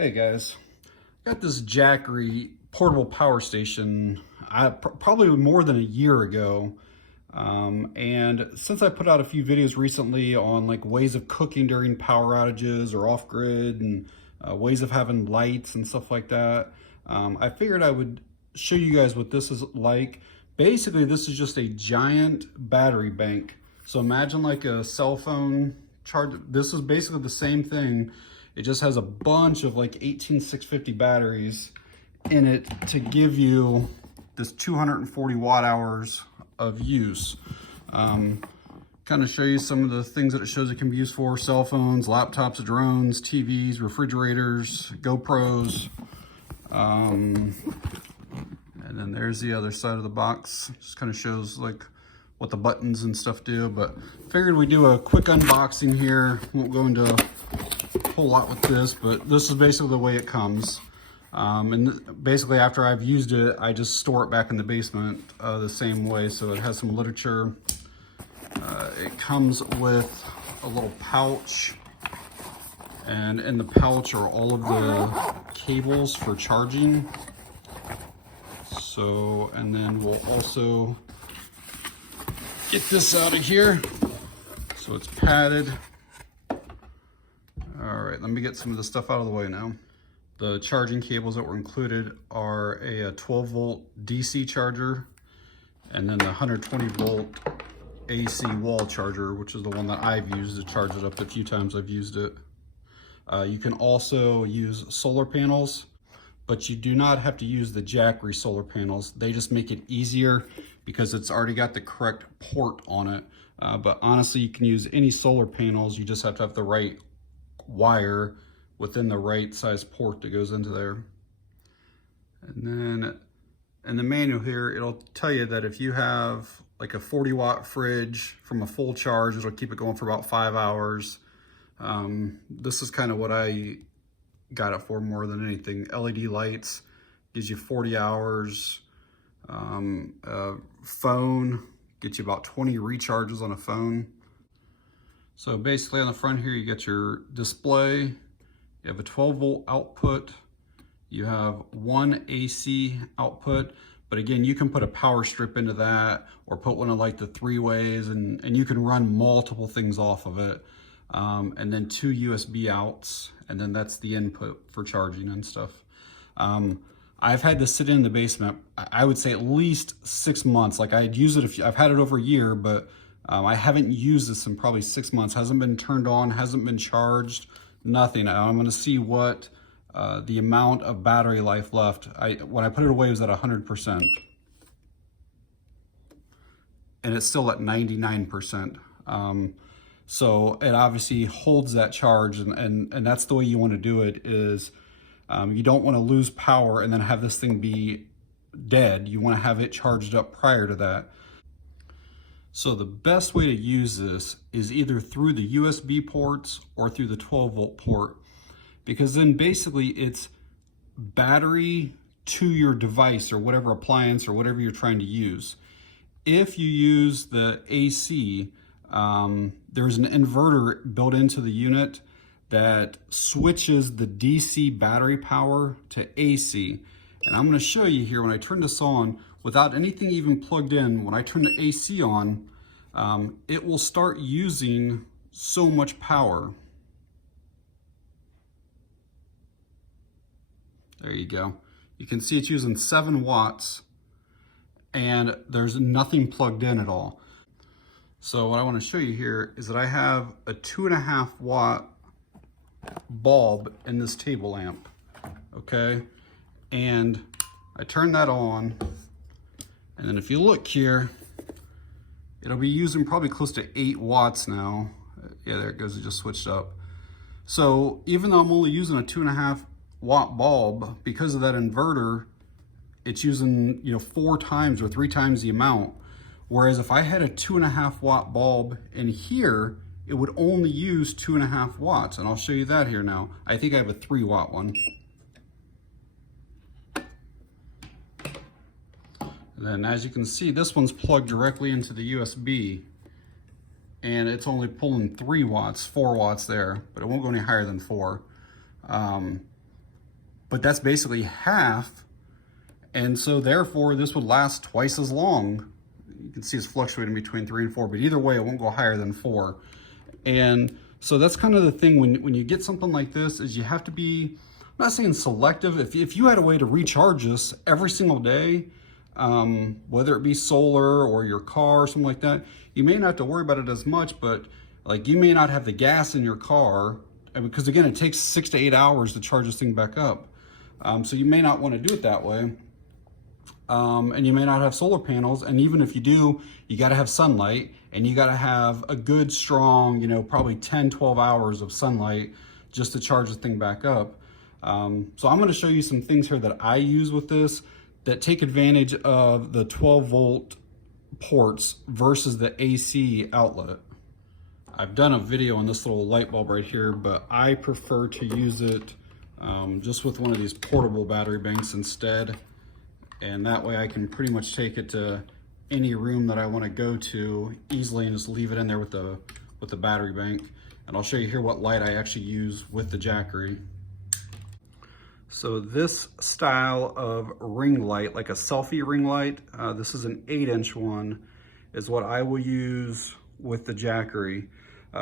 Hey guys, got this Jackery portable power station probably more than a year ago. And since I put out a few videos recently on like ways of cooking during power outages or off grid and ways of having lights and stuff like that, I figured I would show you guys what this is like. Basically, this is just a giant battery bank. So imagine like a cell phone charge. This is basically the same thing. It just has a bunch of like 18650 batteries in it to give you this 240 watt hours of use. Kind of show you some of the things that it shows it can be used for: cell phones, laptops, drones, TVs, refrigerators, GoPros. And then there's the other side of the box. Just kind of shows like what the buttons and stuff do, but figured we'd do a quick unboxing here. Won't go into a whole lot with this, but this is basically the way it comes. And basically after I've used it, I just store it back in the basement the same way. So it has some literature. It comes with a little pouch, and in the pouch are all of the cables for charging. So, and then we'll also get this out of here. So it's padded. All right, let me get some of the stuff out of the way now. The charging cables that were included are a 12 volt DC charger, and then the 120 volt AC wall charger, which is the one that I've used to charge it up the few times I've used it. You can also use solar panels, but you do not have to use the Jackery solar panels. They just make it easier because it's already got the correct port on it. But honestly, you can use any solar panels. You just have to have the right wire within the right size port that goes into there. And then in the manual here, it'll tell you that if you have like a 40 watt fridge from a full charge, it'll keep it going for about 5 hours. This is kind of what I got it for more than anything. LED lights gives you 40 hours. Phone gets you about 20 recharges on a phone. So basically on the front here, you get your display. You have a 12 volt output. You have one AC output, but again, you can put a power strip into that or put one of like the 3-ways, and you can run multiple things off of it. And then 2 USB outs, and then that's the input for charging and stuff. I've had this sit in the basement, I would say at least 6 months. Like I'd use it, I've had it over a year, but I haven't used this in probably 6 months. Hasn't been turned on, hasn't been charged, nothing. I'm gonna see what the amount of battery life left. When I put it away, it was at 100%. And it's still at 99%. So it obviously holds that charge, and that's the way you want to do it. Is you don't want to lose power and then have this thing be dead. You want to have it charged up prior to that. So the best way to use this is either through the USB ports or through the 12 volt port, because then basically it's battery to your device or whatever appliance or whatever you're trying to use. If you use the AC, there's an inverter built into the unit that switches the DC battery power to AC. And I'm going to show you here when I turn this on, without anything even plugged in, when I turn the AC on, it will start using so much power. There you go. You can see it's using 7 watts and there's nothing plugged in at all. So what I want to show you here is that I have a 2.5 watt bulb in this table lamp, okay? And I turn that on, and then if you look here, it'll be using probably close to 8 watts now. Yeah, there it goes, it just switched up. So even though I'm only using a 2.5 watt bulb, because of that inverter, it's using 4 times or 3 times the amount. Whereas if I had a 2.5 watt bulb in here, it would only use 2.5 watts. And I'll show you that here now. I think I have a 3 watt one. And then as you can see, this one's plugged directly into the USB, and it's only pulling 3 watts, 4 watts there, but it won't go any higher than 4. but that's basically half. And so therefore this would last twice as long. You can see it's fluctuating between 3 and 4, but either way, it won't go higher than 4. And so that's kind of the thing when you get something like this, is you have to be, I'm not saying selective. If you had a way to recharge this every single day, whether it be solar or your car or something like that, you may not have to worry about it as much, but like you may not have the gas in your car, because again, it takes 6 to 8 hours to charge this thing back up. So you may not want to do it that way. And you may not have solar panels, and even if you do, you got to have sunlight, and you got to have a good strong, probably 10-12 hours of sunlight just to charge the thing back up. So I'm going to show you some things here that I use with this that take advantage of the 12-volt ports versus the AC outlet. I've done a video on this little light bulb right here, but I prefer to use it just with one of these portable battery banks instead. And that way I can pretty much take it to any room that I want to go to easily and just leave it in there with the battery bank. And I'll show you here what light I actually use with the Jackery. So this style of ring light, like a selfie ring light, this is an 8-inch one, is what I will use with the Jackery.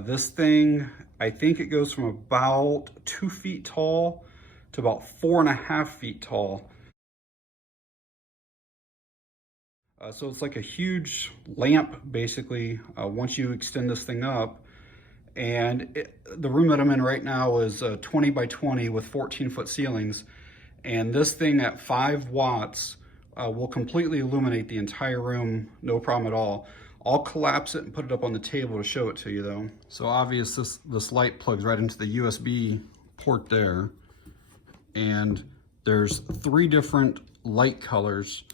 This thing, I think it goes from about 2 feet tall to about 4.5 feet tall. So it's like a huge lamp, basically, once you extend this thing up. And the room that I'm in right now is 20 by 20 with 14-foot ceilings. And this thing at 5 watts will completely illuminate the entire room, no problem at all. I'll collapse it and put it up on the table to show it to you though. So obvious, this light plugs right into the USB port there. And there's 3 different light colors.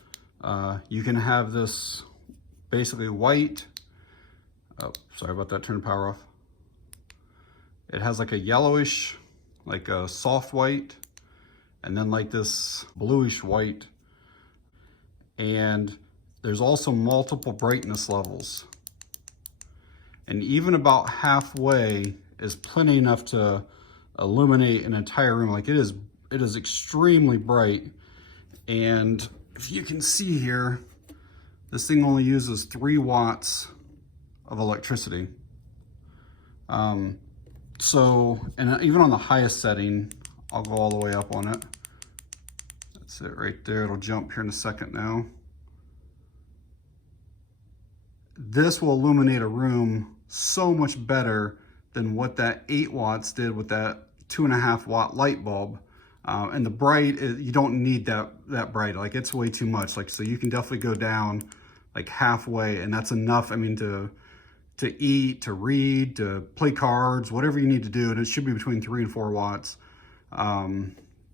You can have this basically white. Oh, sorry about that, turn the power off. It has like a yellowish, like a soft white, and then like this bluish white. And there's also multiple brightness levels. And even about halfway is plenty enough to illuminate an entire room. Like it is extremely bright. And if you can see here, this thing only uses 3 watts of electricity. So, and even on the highest setting, I'll go all the way up on it. That's it right there. It'll jump here in a second now. This will illuminate a room so much better than what that 8 watts did with that 2.5 watt light bulb. And the bright, you don't need that bright. Like it's way too much. Like, so you can definitely go down like halfway, and that's enough. I mean, to eat, to read, to play cards, whatever you need to do. And it should be between 3 and 4 watts.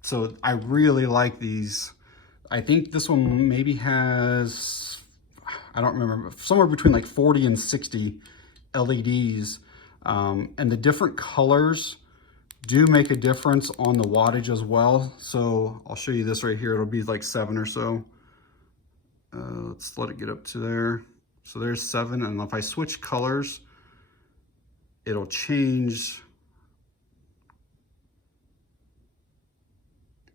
So I really like these. I think this one maybe has, I don't remember, somewhere between like 40 and 60 LEDs. And the different colors do make a difference on the wattage as well. So I'll show you this right here. It'll be like 7 or so. Let's let it get up to there. So there's 7, and if I switch colors, it'll change.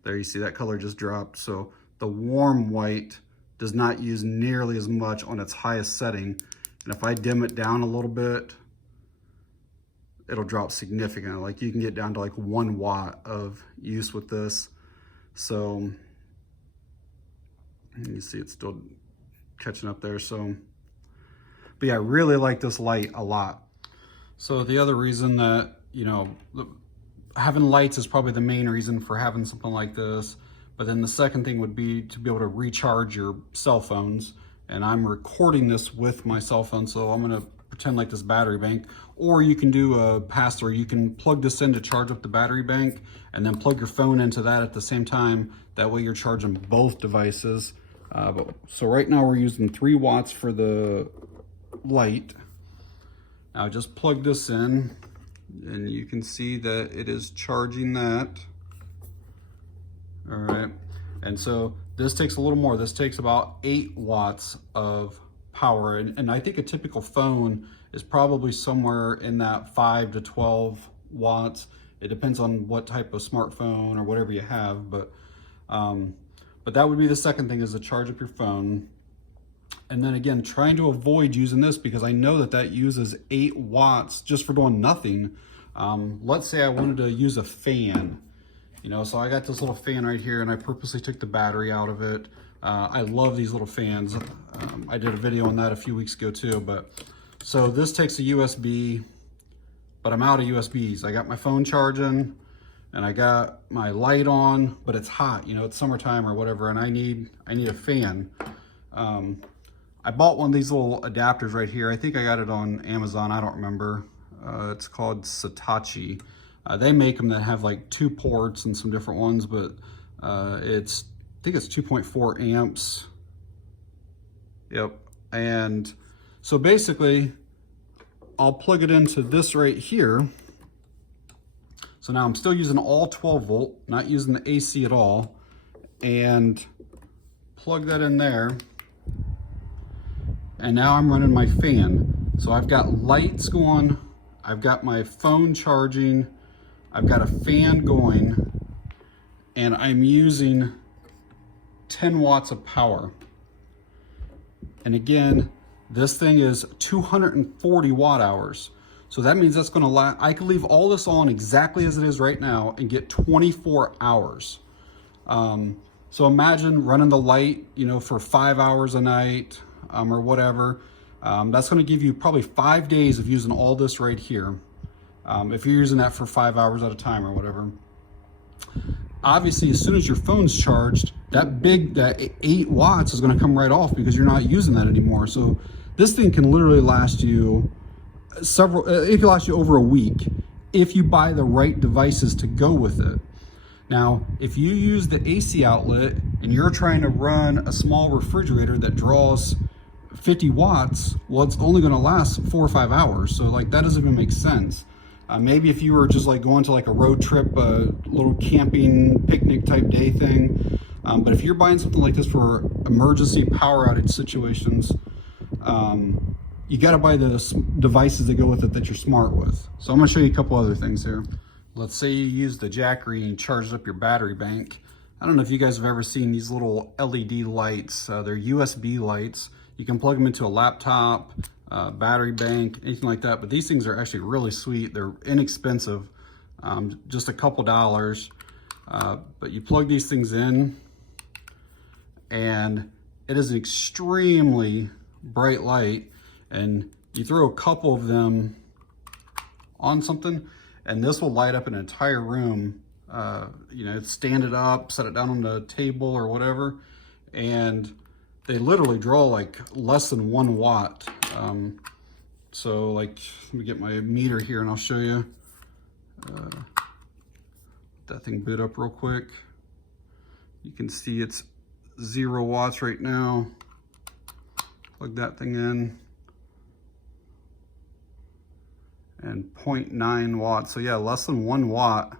There, you see that color just dropped. So the warm white does not use nearly as much on its highest setting. And if I dim it down a little bit, it'll drop significantly. Like you can get down to like 1 watt of use with this. So you see it's still catching up there. So, but yeah, I really like this light a lot. So the other reason that, having lights is probably the main reason for having something like this. But then the second thing would be to be able to recharge your cell phones. And I'm recording this with my cell phone, so I'm gonna pretend like this battery bank. Or you can do a pass-through. You can plug this in to charge up the battery bank and then plug your phone into that at the same time. That way you're charging both devices. So right now we're using 3 watts for the light. Now just plug this in and you can see that it is charging that. All right, and so this takes a little more. This takes about 8 watts of power. And I think a typical phone is probably somewhere in that 5 to 12 watts. It depends on what type of smartphone or whatever you have, but that would be the second thing, is to charge up your phone. And then again, trying to avoid using this, because I know that uses 8 watts just for doing nothing. Let's say I wanted to use a fan, you know, so I got this little fan right here, and I purposely took the battery out of it. I love these little fans. I did a video on that a few weeks ago too, but so this takes a USB, but I'm out of USBs. I got my phone charging and I got my light on, but it's hot, you know, it's summertime or whatever, and I need a fan. I bought one of these little adapters right here. I think I got it on Amazon, I don't remember. It's called Satachi. They make them that have like 2 ports and some different ones, but I think it's 2.4 amps. Yep. And so basically I'll plug it into this right here. So now I'm still using all 12 volt, not using the AC at all, and plug that in there. And now I'm running my fan. So I've got lights going, I've got my phone charging, I've got a fan going, and I'm using 10 watts of power. And again, this thing is 240 watt hours. So that means that's gonna last, I can leave all this on exactly as it is right now and get 24 hours. So imagine running the light, you know, for 5 hours a night, or whatever. That's gonna give you probably 5 days of using all this right here. If you're using that for 5 hours at a time or whatever. Obviously, as soon as your phone's charged, that 8 watts is gonna come right off because you're not using that anymore. So this thing can literally last you it can last you over a week if you buy the right devices to go with it. Now, if you use the AC outlet and you're trying to run a small refrigerator that draws 50 watts, well, it's only gonna last 4 or 5 hours. So like, that doesn't even make sense. Maybe if you were just like going to like a road trip, a little camping picnic type day thing. But if you're buying something like this for emergency power outage situations, you got to buy the devices that go with it that you're smart with. So I'm going to show you a couple other things here. Let's say you use the Jackery and charge up your battery bank. I don't know if you guys have ever seen these little LED lights. They're USB lights. You can plug them into a laptop, battery bank, anything like that. But these things are actually really sweet. They're inexpensive, just a couple dollars. But you plug these things in, and it is an extremely bright light. And you throw a couple of them on something, and this will light up an entire room. You know, stand it up, set it down on the table or whatever, and they literally draw like less than 1 watt. So like, let me get my meter here and I'll show you. That thing boot up real quick. You can see it's 0 watts right now. Plug that thing in. And 0.9 watts. So yeah, less than 1 watt.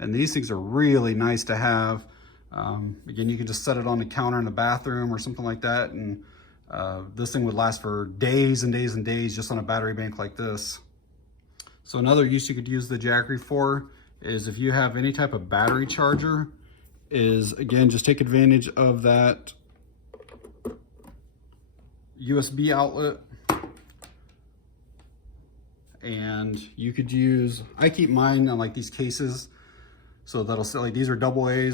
And these things are really nice to have. Again, you can just set it on the counter in the bathroom or something like that, and this thing would last for days and days and days just on a battery bank like this. So another use you could use the Jackery for is if you have any type of battery charger, is again, just take advantage of that USB outlet. And you could use, I keep mine on like these cases, so that'll say like these are AA,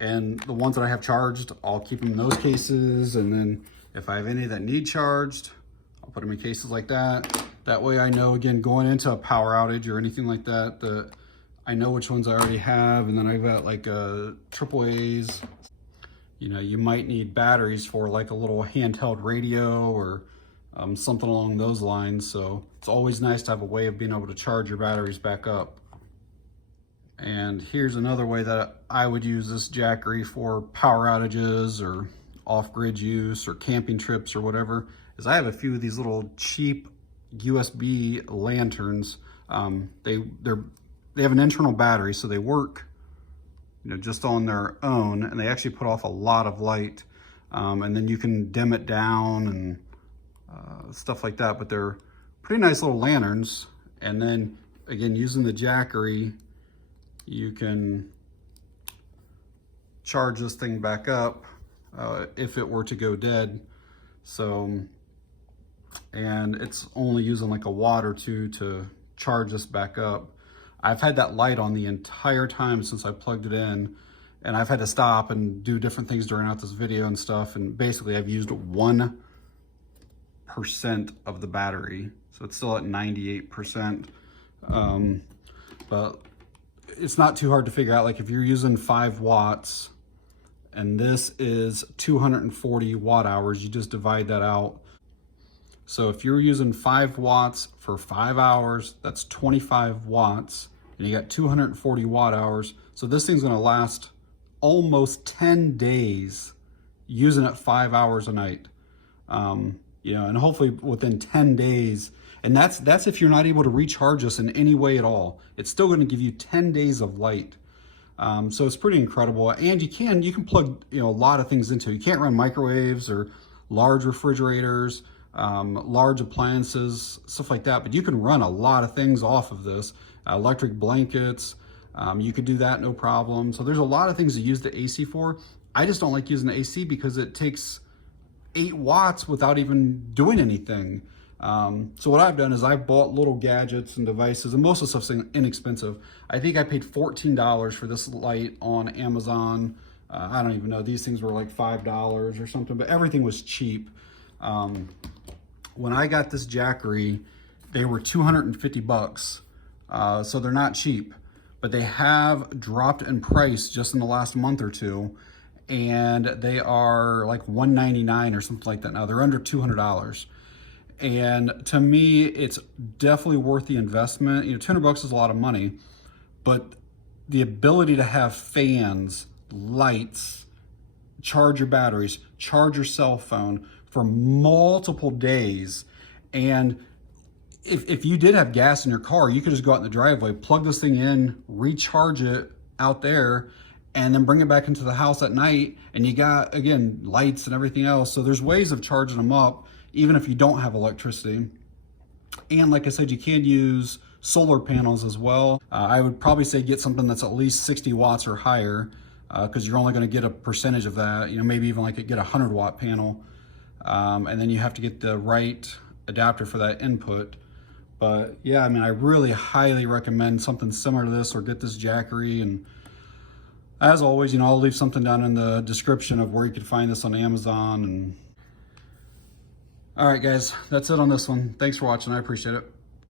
and the ones that I have charged, I'll keep them in those cases. And then if I have any that need charged, I'll put them in cases like that. That way I know, again, going into a power outage or anything like that, that I know which ones I already have. And then I've got like AAAs. You know, you might need batteries for like a little handheld radio or something along those lines. So it's always nice to have a way of being able to charge your batteries back up. And here's another way that I would use this Jackery for power outages or off-grid use or camping trips or whatever, is I have a few of these little cheap USB lanterns. They have an internal battery, so they work, you know, just on their own, and they actually put off a lot of light. And then you can dim it down and stuff like that, but they're pretty nice little lanterns. And then again, using the Jackery, you can charge this thing back up if it were to go dead. So, and it's only using like a watt or two to charge this back up. I've had that light on the entire time since I plugged it in, and I've had to stop and do different things during out this video and stuff, and basically I've used 1% of the battery, so it's still at 98%. But it's not too hard to figure out. Like if you're using 5 watts and this is 240 watt hours, you just divide that out. So if you're using 5 watts for 5 hours, that's 25 watts, and you got 240 watt hours. So this thing's gonna last almost 10 days using it 5 hours a night. You know, and hopefully within 10 days, and that's if you're not able to recharge this in any way at all. It's still gonna give you 10 days of light. So it's pretty incredible. And you can plug, you know, a lot of things into it. You can't run microwaves or large refrigerators, large appliances, stuff like that, but you can run a lot of things off of this. Electric blankets, you could do that no problem. So there's a lot of things to use the AC for. I just don't like using the AC because it takes 8 watts without even doing anything. So what I've done is I've bought little gadgets and devices, and most of the stuff's inexpensive. I think I paid $14 for this light on Amazon. I don't even know, these things were like $5 or something, but everything was cheap. When I got this Jackery, they were 250 bucks. So they're not cheap, but they have dropped in price just in the last month or two, and they are like $199 or something like that now. They're under $200. And to me, it's definitely worth the investment. You know, 200 bucks is a lot of money, but the ability to have fans, lights, charge your batteries, charge your cell phone for multiple days. And if you did have gas in your car, you could just go out in the driveway, plug this thing in, recharge it out there, and then bring it back into the house at night. And you got, again, lights and everything else. So there's ways of charging them up, even if you don't have electricity. And like I said, you can use solar panels as well. I would probably say get something that's at least 60 watts or higher, because you're only going to get a percentage of that. You know, maybe even like get a 100 watt panel. And then you have to get the right adapter for that input. But yeah, I mean, I really highly recommend something similar to this, or get this Jackery. And as always, you know, I'll leave something down in the description of where you can find this on Amazon. And all right, guys, that's it on this one. Thanks for watching. I appreciate it.